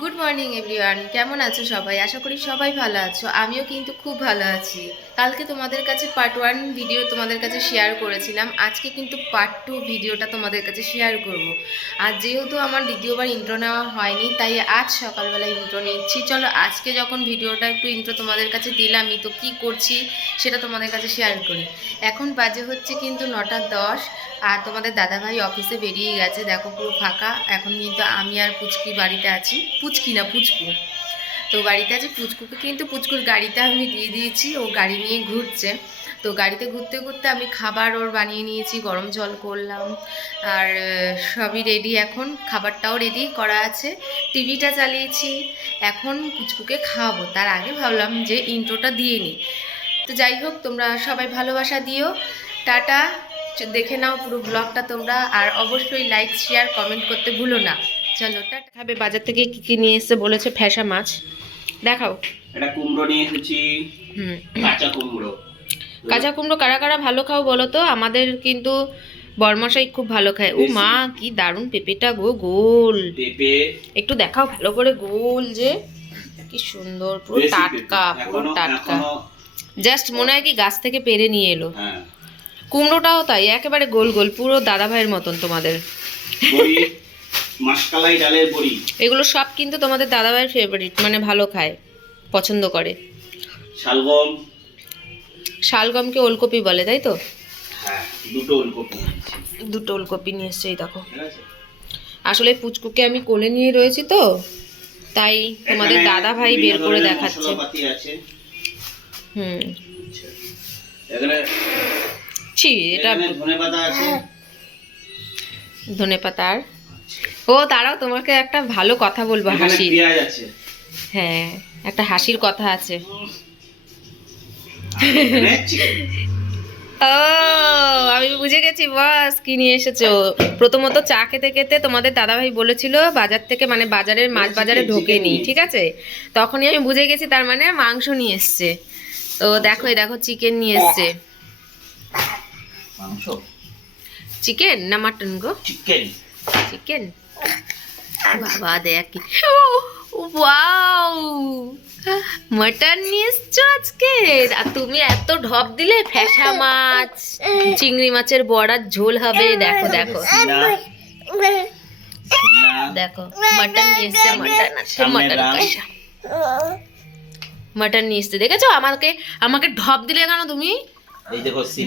Good morning everyone, কেমন আছো সবাই? আশা করি সবাই ভালো আছো। আমিও কিন্তু খুব ভালো আছি। কালকে তোমাদের কাছে পার্ট 1 ভিডিও তোমাদের কাছে শেয়ার করেছিলাম, আজকে কিন্তু পার্ট 2 ভিডিওটা তোমাদের কাছে শেয়ার করব। আর যেহেতু আমার দ্বিতীয়বার ইন্ট্রো নেওয়া হয়নি, তাই আজ সকালবেলা ইন্ট্রো নিচ্ছি। চলো আজকে যখন ভিডিওটা একটু ইন্ট্রো তোমাদের কাছে দিলামই, তো কী করছি সেটা তোমাদের কাছে শেয়ার করি। এখন বাজে হচ্ছে কিন্তু 9:10, আর তোমাদের দাদাভাই অফিসে বেরিয়ে গেছে। দেখো পুরো ফাঁকা। এখন কিন্তু আমি আর পুচকি বাড়িতে আছি। পুচকি না, পুচকু তো বাড়িতে আছে। পুচকুকে কিন্তু পুচকুর গাড়িতে আমি দিয়ে দিয়েছি, ও গাড়ি নিয়ে ঘুরছে। তো গাড়িতে ঘুরতে ঘুরতে আমি খাবার ওর বানিয়ে নিয়েছি, গরম জল করলাম, আর সবই রেডি। এখন খাবারটাও রেডি করা আছে, টিভিটা চালিয়েছি। এখন পুচকুকে খাওয়াবো, তার আগে ভাবলাম যে ইন্ট্রোটা দিয়ে নিই। তো যাই হোক, তোমরা সবাই ভালোবাসা দিও। টাটা। দেখে নাও পুরো ব্লগটা তোমরা, আর অবশ্যই লাইক শেয়ার কমেন্ট করতে ভুলো না। চলো টাটা। খাবে বাজার থেকে কি কি নিয়ে এসেছে বলেছে? ফ্যাসা মাছ দেখাও। এটা কুমড়ো নিয়ে এসেছি, কাঁচা কুমড়ো। কাঁচা কুমড়ো কারা কারা ভালো খাও বলো তো? আমাদের কিন্তু বরমশাই খুব ভালো খায়। ও মা, কি দারুণ পেঁপেটা গো, গোল পেঁপে। একটু দেখাও ভালো করে, গোল যে কি সুন্দর, পুরো টাটকা, পুরো টাটকা। জাস্ট মনে হয় কি গাছ থেকে পেরে নিয়ে এলো। কুমড়োটাও তাই, একেবারে গোল গোল, পুরো দাদা ভাইয়ের মতন তোমাদের। মাসকালাই ডালের বড়ি, এগুলো সব কিন্তু তোমাদের দাদা ভাইয়ের ফেভারিট, মানে ভালো খায়, পছন্দ করে। শালগম, শালগমকে ওলকপি বলে, তাই তো? হ্যাঁ, দুটো ওলকপি নিয়ে এসছে। এই দেখো, আসলে পুচকুকে আমি কোলে নিয়ে রয়েছি তো, তাই তোমাদের দাদা ভাই বের করে দেখাচ্ছে। এটা ধনেপাতা আছে, ধনেপাতা। আর ও দাঁড়াও, তোমাকে একটা ভালো কথা বলবো, হাসির। হ্যাঁ, একটা হাসির কথা আছে। ও, আমি বুঝে গেছি বস কি নিয়ে এসেছো। প্রথমত চা খেতে খেতে তোমাদের দাদাভাই বলেছিল বাজার থেকে, মানে বাজারের মাছ বাজারে ঢোকেনি, ঠিক আছে? তখনই আমি বুঝে গেছি, তার মানে মাংস নিয়ে এসছে। তো দেখো, এই দেখো চিকেন নিয়ে এসছে। চিকেন না মাটন গো? চিকেন। বাবা দেখ, ওয়াও, মাটন নিয়ে এসছো আজকে। আর তুমি এত ঢপ দিলে, ফ্যাসা মাছ, চিংড়ি মাছের বড়ার ঝোল হবে। দেখো দেখো দেখো, মাটন নিয়ে এসছে, মাটন আছে, মাটন কষা, মাটন নিয়ে এসছে। দেখেছো আমাকে আমাকে ঢপ দিলে কেন তুমি?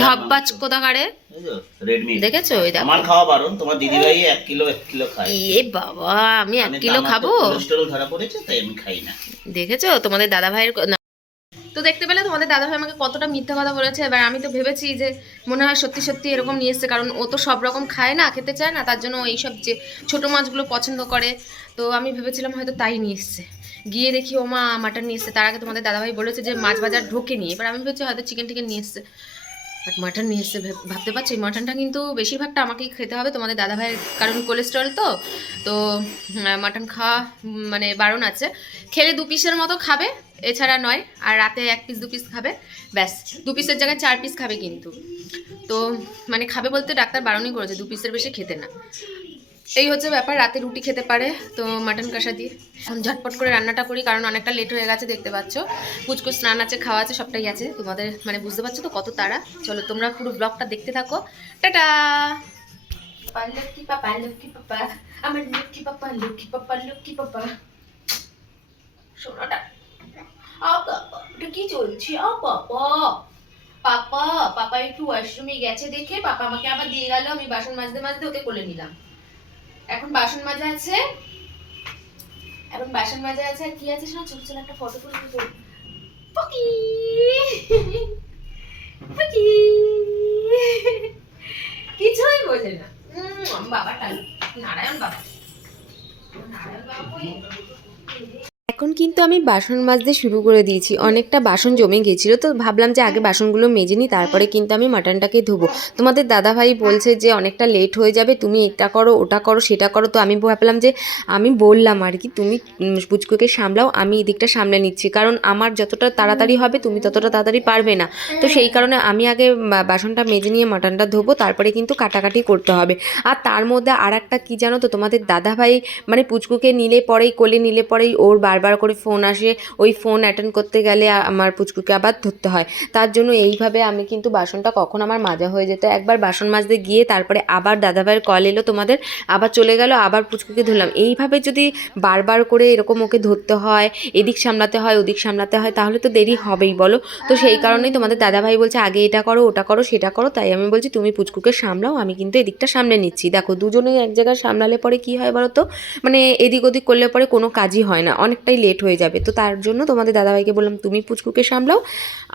ঢপবাজ কোথাকারে, দেখেছো? এই দেখো, আমার খাওয়া বারণ, তোমার দিদিভাই 1 কিলো খায়। এ বাবা, আমি 1 কিলো খাবো? কোলেস্টেরল ধরা পড়েছে, তাই আমি খাই না। দেখেছো তোমাদের দাদা ভাইয়ের। তো দেখতে পেলে তোমাদের দাদা ভাই আমাকে কতটা মিথ্যা কথা বলেছে। এবার আমি তো ভেবেছি যে মনে হয় সত্যি সত্যি এরকম নিয়ে এসছে, কারণ ও তো সব রকম খায় না, খেতে চায় না, তার জন্য এইসব যে ছোটো মাছগুলো পছন্দ করে। তো আমি ভেবেছিলাম হয়তো তাই নিয়ে এসছে। গিয়ে দেখি ও মা মাটন নিয়ে এসছে। তার আগে তোমাদের দাদাভাই বলেছে যে মাছ বাজার ঢোকেনি। এবার আমি ভেবেছি হয়তো চিকেন টিকেন নিয়ে এসছে, বাট মাটন নিয়ে এসছে। ভাবতে পারছি মাটনটা কিন্তু বেশিরভাগটা আমাকেই খেতে হবে, তোমাদের দাদাভাইয়ের, কারণ কোলেস্ট্রল তো। তো মাটন খাওয়া মানে বারণ আছে। খেলে 2 পিসের মতো খাবে, এছাড়া নয়। আর রাতে 1 পিস 2 পিস খাবে, ব্যাস। 2 পিসের জায়গায় 4 পিস খাবে কিন্তু। তো মানে খাবে বলতে ডাক্তার বারণই করেছে 2 পিসের বেশি খেতে না। এই হচ্ছে ব্যাপার। রাতে রুটি খেতে পারে, তো মাটন কষা দিয়ে এখন ঝটপট করে রান্নাটা করি, কারণ অনেকটা লেট হয়ে গেছে। দেখতে পাচ্ছ কুচকুচ স্নান আছে, খাওয়া আছে, সবটাই আছে। তোমাদের মানে বুঝতে পারছো তো কত তাড়া। চলো তোমরা পুরো ব্লগটা দেখতে থাকো। টাটা। লক্ষ্মী পাপা, লক্ষ্মী পাপা, আমার লক্ষ্মী পাপা, লক্ষ্মী পাপা, লক্ষ্মী পাপা। শোনাটা এটা কি চলছে? পাপা পাপা পাপা একটু ওয়াশরুমে গেছে দেখে পাপা আমাকে আবার দিয়ে গেল। আমি বাসন মাজতে মাজতে ওকে কোলে নিলাম। এখন বাসন মাজা আছে, আর কি আছে শোনা? ছোট ছোট একটা ফটো তুলতে তো পকি পকি কিছুই বোঝে না। বাবা নারায়ণ বাবা, নারায়ণ বাবা। এখন কিন্তু আমি বাসন মাজতে শুরু করে দিয়েছি। অনেকটা বাসন জমে গেছিলো, তো ভাবলাম যে আগে বাসনগুলো মেজে নিই, তারপরে কিন্তু আমি মাটনটাকে ধোবো। তোমাদের দাদাভাই বলছে যে অনেকটা লেট হয়ে যাবে, তুমি এটা করো ওটা করো সেটা করো। তো আমি ভাবলাম যে আমি বললাম আর কি, তুমি পুচকুকে সামলাও, আমি এদিকটা সামলে নিচ্ছি, কারণ আমার যতটা তাড়াতাড়ি হবে তুমি ততটা তাড়াতাড়ি পারবে না। তো সেই কারণে আমি আগে বাসনটা মেজে নিয়ে মাটনটা ধোবো, তারপরে কিন্তু কাটাকাটি করতে হবে। আর তার মধ্যে আর একটা কী জানো তো, তোমাদের দাদাভাই মানে পুচকুকে নিলে পরেই, কোলে নিলে পরেই ওর বারবার করে ফোন আসে, ওই ফোন অ্যাটেন্ড করতে গেলে আমার পুচকুকে আবার ধরতে হয়। তার জন্য এইভাবে আমি কিন্তু বাসনটা কখন আমার মাজা হয়ে যেত, একবার বাসন মাজতে গিয়ে তারপরে আবার দাদাভাইয়ের কল এলো তোমাদের, আবার চলে গেল, আবার পুচকুকে ধরলাম। এইভাবে যদি বারবার করে এরকম ওকে ধরতে হয়, এদিক সামলাতে হয় ওদিক সামলাতে হয়, তাহলে তো দেরি হবেই বলো। তো সেই কারণেই তোমাদের দাদাভাই বলছে আগে এটা করো ওটা করো সেটা করো, তাই আমি বলছি তুমি পুচকুকে সামলাও, আমি কিন্তু এদিকটা সামলে নিচ্ছি। দেখো দুজনেই এক জায়গায় সামলালে পরে কি হয় বলো তো, মানে এদিক ওদিক করলে পরে কোনো কাজই হয় না, অনেকটাই লেট হয়ে যাবে। তো তার জন্য তোমাদের দাদাভাইকে বললাম তুমি পুচকুকে সামলাও,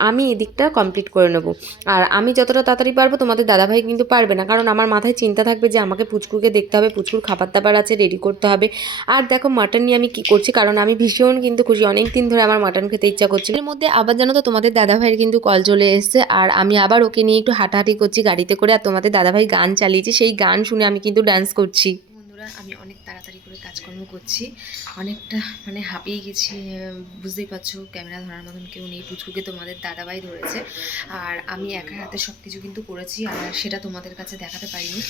আমি এদিকটা কমপ্লিট করে নেবো। আর আমি যতটা তাড়াতাড়ি পারবো তোমাদের দাদাভাই কিন্তু পারবে না, কারণ আমার মাথায় চিন্তা থাকবে যে আমাকে পুচকুকে দেখতে হবে, পুচকুর খাবার দাবার আছে রেডি করতে হবে। আর দেখো মাটন নিয়ে আমি কী করছি, কারণ আমি ভীষণ কিন্তু খুশি, অনেক দিন ধরে আমার মাটন খেতে ইচ্ছা করছিল। এর মধ্যে আবার জানো তো তোমাদের দাদাভাইয়ের কিন্তু কল চলে এসছে, আর আমি আবার ওকে নিয়ে একটু হাঁটাহাঁটি করছি গাড়িতে করে, আর তোমাদের দাদাভাই গান চালিয়েছে, সেই গান শুনে আমি কিন্তু ডান্স করছি। বন্ধুরা আমি অনেক তাড়াতাড়ি করে কাজকর্ম করছি, অনেকটা মানে হাঁপিয়ে গেছি, বুঝতেই পারছো ক্যামেরা ধরার মতন কেউ নেই, পুচকুকে তোমাদের দাদাভাই ধরেছে, আর আমি একা হাতে সব কিছু কিন্তু করেছি, আর সেটা তোমাদের কাছে দেখাতে পারিনি।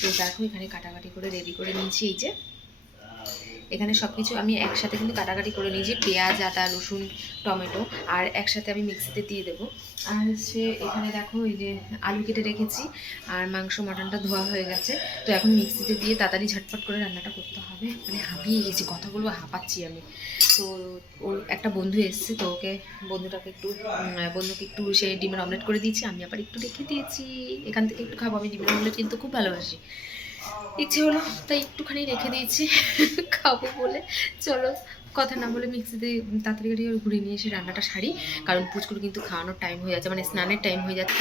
তো দেখো এখানে কাটাকাটি করে রেডি করে নিয়েছি, এই যে এখানে সব কিছু আমি একসাথে কিন্তু কাটাকাটি করে নিয়েছি, পেঁয়াজ আদা রসুন টমেটো, আর একসাথে আমি মিক্সিতে দিয়ে দেবো। আর হচ্ছে এখানে দেখো এই যে আলু কেটে রেখেছি, আর মাংস মাটনটা ধোয়া হয়ে গেছে। তো এখন মিক্সিতে দিয়ে তাড়াতাড়ি ঝটপট করে রান্নাটা করতে হবে, মানে হাঁপিয়ে গেছি, কথা বলবো হাঁপাচ্ছি আমি। তো ওর একটা বন্ধু এসছে, তো ওকে বন্ধুকে একটু সে ডিমের অমলেট করে দিয়েছি, আমি আবার একটু রেখে দিয়েছি, এখান থেকে একটু খাবো, আমি ডিমের অমলেট কিন্তু খুব ভালোবাসি, ইচ্ছে হলো তাই একটুখানি রেখে দিয়েছি খাবো বলে। চলো কথা না বলে মিক্সিতে তাড়াতাড়ি ঘুরে নিয়ে এসে রান্নাটা সারি, কারণ পুচকুর কিন্তু খাওয়ানোর টাইম হয়ে যাচ্ছে, মানে স্নানের টাইম হয়ে যাচ্ছে।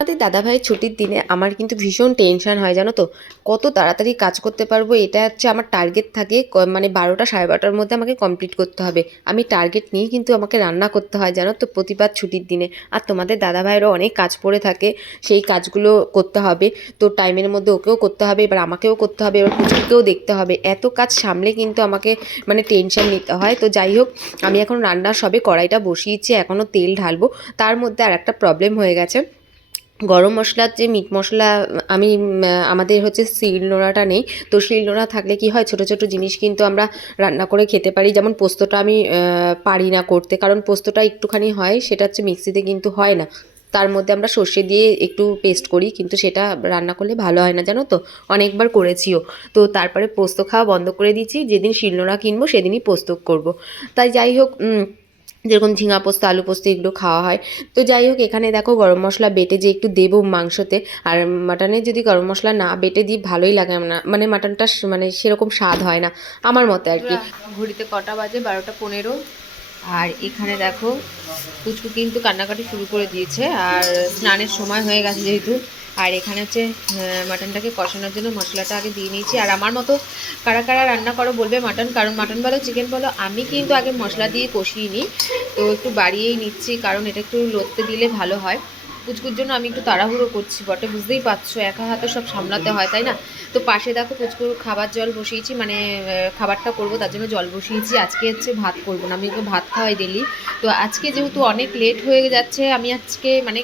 আমাদের দাদাভাইয়ের ছুটির দিনে আমার কিন্তু ভীষণ টেনশন হয় জানো তো, কত তাড়াতাড়ি কাজ করতে পারবো, এটা হচ্ছে আমার টার্গেট থাকে, মানে 12টা 12:30টার মধ্যে আমাকে কমপ্লিট করতে হবে। আমি টার্গেট নিয়েই কিন্তু আমাকে রান্না করতে হয় জানো তো, প্রতিবার ছুটির দিনে। আর তোমাদের দাদাভাইয়েরও অনেক কাজ পড়ে থাকে, সেই কাজগুলো করতে হবে, তো টাইমের মধ্যে ওকেও করতে হবে, এবার আমাকেও করতে হবে, এবার পুচকুকেও দেখতে হবে, এত কাজ সামলে কিন্তু আমাকে মানে টেনশন নিতে হয়। তো যাই হোক, আমি এখন রান্নার সবে কড়াইটা বসিয়েছি, এখনও তেল ঢালবো। তার মধ্যে আর একটা প্রবলেম হয়ে গেছে, গরম মশলার যে মিট মশলা, আমি আমাদের হচ্ছে শিলনোড়াটা নেই, তো শিলনোড়া থাকলে কি হয় ছোটো ছোটো জিনিস কিন্তু আমরা রান্না করে খেতে পারি। যেমন পোস্তটা আমি পারি না করতে, কারণ পোস্তটা একটুখানি হয়, সেটা হচ্ছে মিক্সিতে কিন্তু হয় না, তার মধ্যে আমরা সর্ষে দিয়ে একটু পেস্ট করি, কিন্তু সেটা রান্না করলে ভালো হয় না জানো তো, অনেকবার করেছিও। তো তারপরে পোস্ত খাওয়া বন্ধ করে দিয়েছি, যেদিন শিলনোড়া কিনবো সেদিনই পোস্ত করব। তাই যাই হোক, যেরকম ঝিঙা পোস্ত আলু পোস্ত এগুলো খাওয়া হয়। তো যাই হোক, এখানে দেখো গরম মশলা বেটে যে একটু দেবো মাংসতে, আর মাটনে যদি গরম মশলা না বেটে দিই ভালোই লাগে না, মানে মাটনটা মানে সেরকম স্বাদ হয় না আমার মতে আর কি। ঘড়িতে কটা বাজে, 12টা 15, আর এখানে দেখো পুচকু কিন্তু কান্নাকাটি শুরু করে দিয়েছে, আর স্নানের সময় হয়ে গেছে যেহেতু। আর এখানে হচ্ছে মাটনটাকে কষানোর জন্য মশলাটা আগে দিয়ে নিয়েছি। আর আমার মতো কারা কারা রান্না করো বলবে মাটন, কারণ মাটন বলো চিকেন বলো, আমি কিন্তু আগে মশলা দিয়ে কষিয়ে নিই, তো একটু বাড়িয়েই নিচ্ছি, কারণ এটা একটু লড়তে দিলে ভালো হয়। পুচকুর জন্য আমি একটু তাড়াহুড়ো করছি বটে, বুঝতেই পারছো একা হাতে সব সামলাতে হয় তাই না। তো পাশে দেখো পুচকুর খাবার জল বসিয়েছি, মানে খাবারটা করবো তার জন্য জল বসিয়েছি। আজকে হচ্ছে ভাত করবো না, আমি ওকে ভাত খাওয়াই ডেলি। তো আজকে যেহেতু অনেক লেট হয়ে যাচ্ছে, আমি আজকে মানে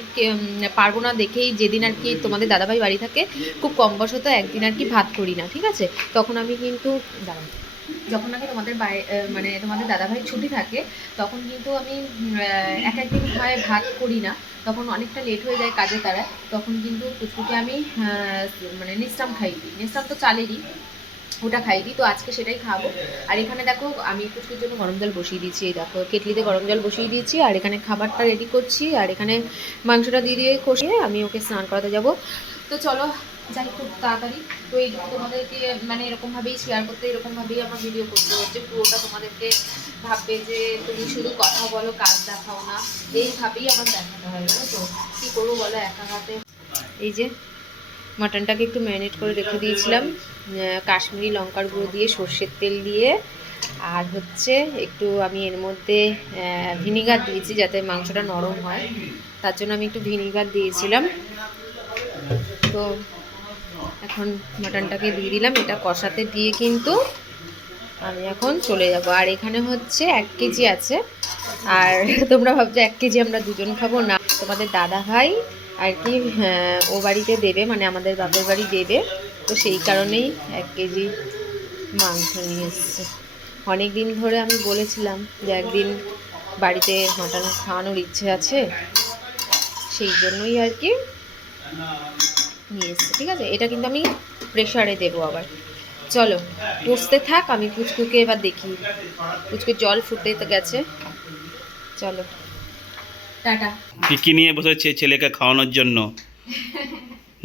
পারবো না দেখেই, যেদিন আর কি তোমাদের দাদাভাই বাড়ি থাকে খুব কম বশত একদিন আর কি ভাত করি না, ঠিক আছে। তখন আমি কিন্তু দাঁড়ান, যখন নাকি তোমাদের মানে তোমাদের দাদাভাই ছুটি থাকে তখন কিন্তু আমি এক একদিন হয় ভাত করি না, তখন অনেকটা লেট হয়ে যায় কাজে তারা, তখন কিন্তু পুচকুকে আমি মানে নিঃশ্রাম খাই দিই, নিঃশ্রাম তো চালেরই, ওটা খাই দিই, তো আজকে সেটাই খাবো। আর এখানে দেখো আমি পুচকুর জন্য গরম জল বসিয়ে দিয়েছি, এই দেখো কেটলিতে গরম জল বসিয়ে দিয়েছি, আর এখানে খাবারটা রেডি করছি, আর এখানে মাংসটা দিয়ে কষিয়ে আমি ওকে স্নান করাতে যাব। তো চলো যাই খুব তাড়াতাড়ি। তো এই তোমাদেরকে মানে এরকমভাবেই শেয়ার করতে, এরকমভাবেই আমার ভিডিও করতে হচ্ছে, পুরোটা তোমাদেরকে ভাববে যে তুমি শুধু কথা বলো কাজ দেখাও না, এইভাবেই আমার দেখাতে হয়, জানো তো কী করবো বলো একা হাতে। এই যে মাটনটাকে একটু ম্যারিনেট করে রেখে দিয়েছিলাম কাশ্মীরি লঙ্কার গুঁড়ো দিয়ে, সর্ষের তেল দিয়ে, আর হচ্ছে একটু আমি এর মধ্যে ভিনিগার দিয়েছি যাতে মাংসটা নরম হয়, তার জন্য আমি একটু ভিনিগার দিয়েছিলাম। তো এখন মাটনটাকে দিয়ে দিলাম, এটা কষাতে দিয়ে কিন্তু আমি এখন চলে যাব। আর এখানে হচ্ছে 1 কেজি আছে, আর তোমরা ভাবছো 1 কেজি আমরা দুজন খাবো, না তোমাদের দাদা ভাই আর কি ও বাড়িতে দেবে, মানে আমাদের বাপের বাড়ি দেবে, তো সেই কারণেই 1 কেজি মাংস নিয়ে এসছে। অনেক দিন ধরে আমি বলেছিলাম যে একদিন বাড়িতে মাটন খাওয়ানোর ইচ্ছে আছে, সেই জন্যই আর কি নিয়ে এসছে। ঠিক আছে, এটা কিন্তু আমি প্রেশারে দেবো আবার। চলো কষতে থাক, আমি পুচকুকে এবার দেখি, পুচকুর জল ফুটতে গেছে। চলো টাটা। কি কি নিয়ে বসেছে ছেলেকে খাওয়ানোর জন্য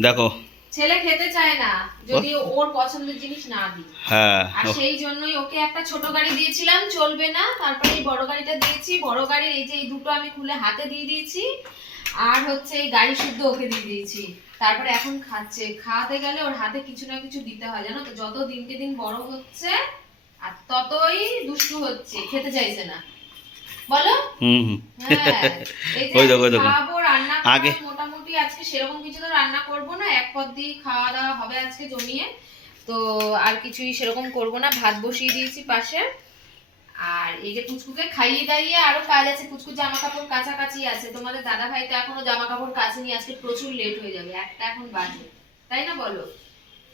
দেখো। ছেলে খেতে চায় না যদি ওর পছন্দের জিনিস না দিই, হ্যাঁ আর সেই জন্যই ওকে একটা ছোট গাড়ি দিয়েছিলাম, চলবে না, তারপরে এই বড় গাড়িটা দিয়েছি। বড় গাড়ির এই যে এই দুটো আমি খুলে হাতে দিয়ে দিয়েছি, আর হচ্ছে এই গাড়ি শুদ্ধ ওকে দিয়ে দিয়েছি। তারপরে এখন খাচ্ছে, খাওয়াতে গেলে ওর হাতে কিছু না কিছু দিতে হয়, জানো তো, যত দিনকে দিন বড় হচ্ছে আর ততই দুষ্টু হচ্ছে, খেতে চাইছে না, বলো। হুম হুম হ্যাঁ, এই যে ওই দেখো ওই দেখো খাবো রান্না আগে করবো, মোটামুটি আজকে সেরকম কিছু তো রান্না করব না, এক পদ দিয়ে খাওয়া দাওয়া হবে আজকে জমিয়ে। তো আর কিছুই সেরকম করব না, ভাত বসিয়ে দিয়েছি পাশে। আর এই যে পুচকুকে খাইয়ে দাইয়ে আরো কাজ আছে, পুচকুর জামা কাপড় কাছাকাছি আছে, তোমাদের দাদা ভাই তো এখনো জামা কাপড় কাচেনি, আজকে প্রচুর লেট হয়ে যাবে, 1টা এখন বাজে, তাই না বলো,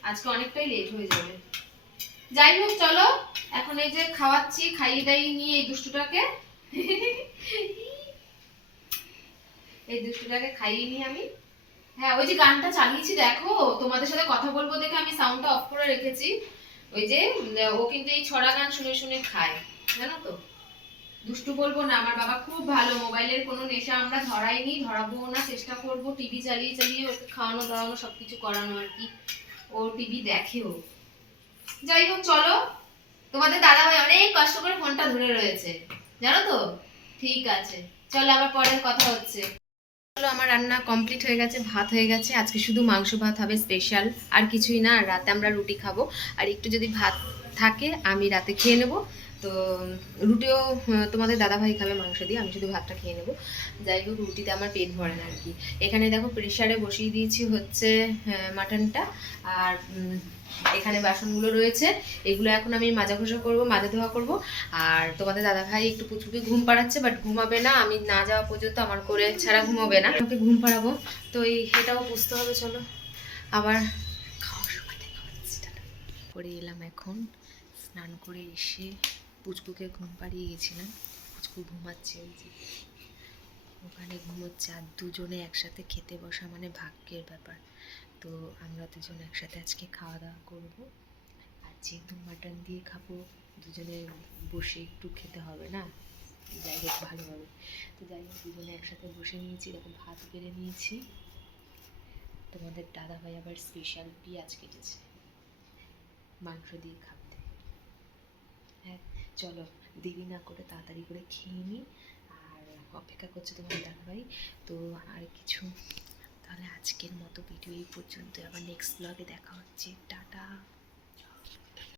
আজকে অনেকটাই লেট হয়ে যাবে। যাই হোক চলো, এখন এই যে খাওয়াচ্ছি, খাইয়ে দাইয়ে নিয়ে এই দুষ্টুটাকে এই দুষ্টুটাকে খাইয়ে নিই আমি। হ্যাঁ ওই যে গানটা চালিয়েছি দেখো, তোমাদের সাথে কথা বলবো দেখে আমি সাউন্ডটা অফ করে রেখেছি। ওই যে ও কিন্তু এই ছড়া গান শুনে শুনে খায়, জানো তো। দুষ্টু বলবো না, আমার বাবা খুব ভালো, মোবাইলের কোনো নেশা আমরা ধরাইনি, ধরাবো না, চেষ্টা করব টিভি চালিয়ে চালিয়ে ওকে খাওয়ানো দাওয়ানো সবকিছু করানো আর কি, ও টিভি দেখেও। যাই হোক চলো, তোমাদের দাদা ভাই অনেক কষ্ট করে ফোনটা ধরে রয়েছে, জানো তো। ঠিক আছে চলো, আবার পরে কথা হচ্ছে। চলো আমার রান্না কমপ্লিট হয়ে গেছে, ভাত হয়ে গেছে, আজকে শুধু মাংস ভাত হবে স্পেশাল, আর কিছুই না, আর রাতে আমরা রুটি খাবো, আর একটু যদি ভাত থাকে আমি রাতে খেয়ে নেব। তো রুটিও তোমাদের দাদাভাই খাবে মাংস দিয়ে, আমি শুধু ভাতটা খেয়ে নেব। যাই হোক রুটিতে আমার পেট ভরে না আর কি। এখানে দেখো প্রেশারে বসিয়ে দিয়েছি হচ্ছে মাটনটা, আর এখানে বাসনগুলো রয়েছে, এগুলো এখন আমি মাজা ঘষা করবো, মাজা ধোয়া করবো। আর তোমাদের দাদাভাই একটু পুচকুকে ঘুম পাড়াচ্ছে, বাট ঘুমাবে না, আমি না যাওয়া পর্যন্ত আমার করে ছাড়া ঘুমাবে না, ওকে ঘুম পাড়াবো। তো এই এটাও বুঝতে হবে, চলো আবার খাওয়ার সময় দেখা হচ্ছে। করে এলাম এখন, স্নান করে এসে পুচকুকে ঘুম পাড়িয়ে গেছিলাম, পুচকু ঘুমাচ্ছে ওই যে ওখানে ঘুমোচ্ছে, আর দুজনে একসাথে খেতে বসা মানে ভাগ্যের ব্যাপার। তো আমরা দুজন একসাথে আজকে খাওয়া দাওয়া করবো, আর যেহেতু মাটন দিয়ে খাবো, দুজনে বসে একটু খেতে হবে না, যাই হোক ভালোভাবে। তো যাই হোক দুজনে একসাথে বসে নিয়েছি, এরকম ভাত বেড়ে নিয়েছি। তোমাদের দাদাভাই আবার স্পেশাল পেঁয়াজ কেটেছে মাংস দিয়ে খাবে। হ্যাঁ চলো দেরি না করে তাড়াতাড়ি করে খেয়ে নিই, আর অপেক্ষা করছে তোমার দাদাভাই। তো আর কিছু, তাহলে আজকের মতো ভিডিও এই পর্যন্ত, আবার নেক্সট ব্লগে দেখা হচ্ছে, টাটা।